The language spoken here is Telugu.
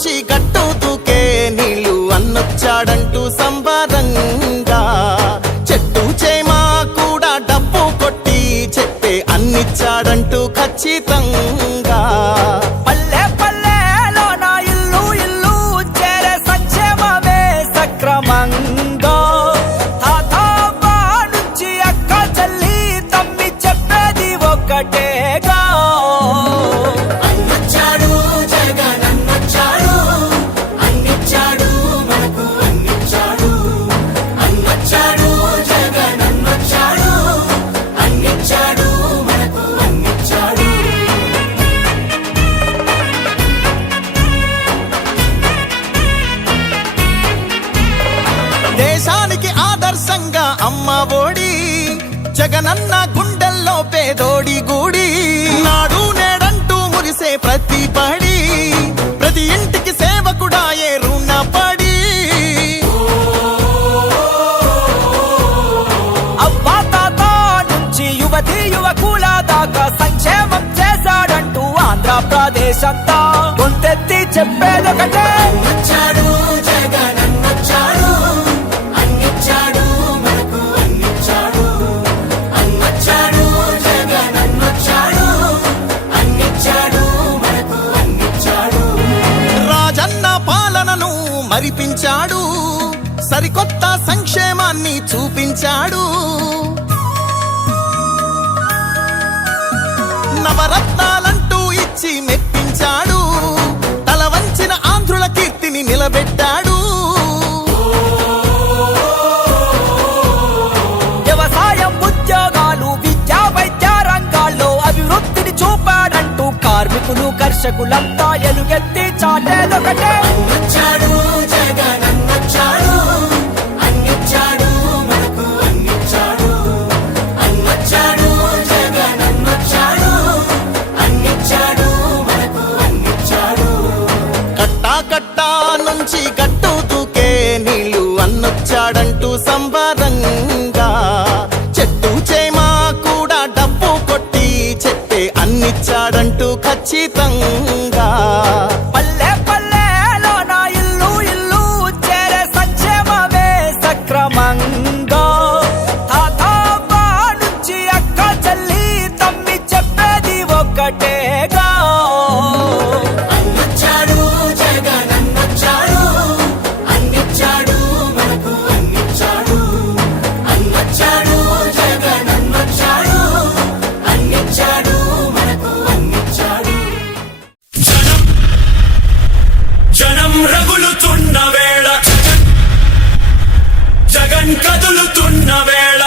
నుంచి గట్టు దూకే నీళ్లు అన్నొచ్చాడంటూ సంబరంగా చెట్టు చేమా కూడా డప్పు కొట్టి చెప్పే అన్నిచ్చాడంటూ ఖచ్చితంగా పల్లె పల్లెలో నా ఇల్లు ఇల్లు చేరే సంక్షేమమే సక్రమంగా తాతవ్వ నుంచి అక్క చెల్లి తమ్మి చెప్పేది ఒక్కటేగా అన్నొచ్చాడు జగన్ అన్నొచ్చాడు అన్నిచ్చాడు మనకు అన్నిచ్చాడు అన్నొచ్చాడు జగన్ అన్నొచ్చాడు అన్నిచ్చాడు మనకు అన్నిచ్చాడు దేశానికి ఆదర్శంగా అమ్మ ఒడి జగనన్న గుండెల్లో పేదోడి గుడి నాడు నేడంటూ మురిసే ప్రతి పడి ప్రతి ఇంటికి సేవకుడాయే రుణపడి అవ్వా తాత నుంచి యువతి యువకుల దాకా సంక్షేమం చేశాడంటూ ఆంధ్రప్రదేశ్ అంతా గొంతెత్తి చెప్పేదొకటే అన్నొచ్చాడు జగన్ అన్నొచ్చాడు అన్నిచ్చాడు మనకు అన్నిచ్చాడు అన్నొచ్చాడు జగన్ అన్నొచ్చాడు అన్నిచ్చాడు మనకు అన్నిచ్చాడు రాజన్న పాలనను మరిపించాడు సరికొత్త సంక్షేమాన్ని చూపించాడు నవరత్నాలంటూ ఇచ్చి మెప్పించాడు తల వంచిన ఆంధ్రుల కీర్తిని నిలబెట్టాడు వ్యవసాయం ఉద్యోగాలు విద్యా వైద్య రంగాల్లో అభివృద్ధిని చూపాడంటూ కార్మికులు కర్షకులంతా ఎలుగెత్తి చాటేదొకటే అన్నొచ్చాడు జగన్ అన్నొచ్చాడు అన్నిచ్చాడు మనకు అన్నిచ్చాడు అన్నొచ్చాడు జగన్ అన్నొచ్చాడు అన్నిచ్చాడు మనకు అన్నిచ్చాడు కట్టా కట్టా నుంచి గట్టు దూకే నీళ్లు అన్నొచ్చాడంటూ సంబరంగా చెట్టు చేమా కూడా డప్పు కొట్టి చెప్పే అన్నిచ్చాడంటూ ఖచ్చితంగా పల్లె పల్లెలో నా ఇల్లు ఇల్లు చేరే సంక్షేమమే సక్రమంగా తాతవ్వ నుంచి అక్క చెల్లి తమ్మి చెప్పేది ఒక్కటేగా అన్నొచ్చాడు జగన్ అన్నొచ్చాడు అన్నిచ్చాడు మనకు అన్నిచ్చాడు అన్నొచ్చాడు జగన్ అన్నొచ్చాడు అన్నిచ్చాడు మనకు అన్నిచ్చాడు జనం రగులుతున్న వేళ జగన్ కదులుతున్న వేళ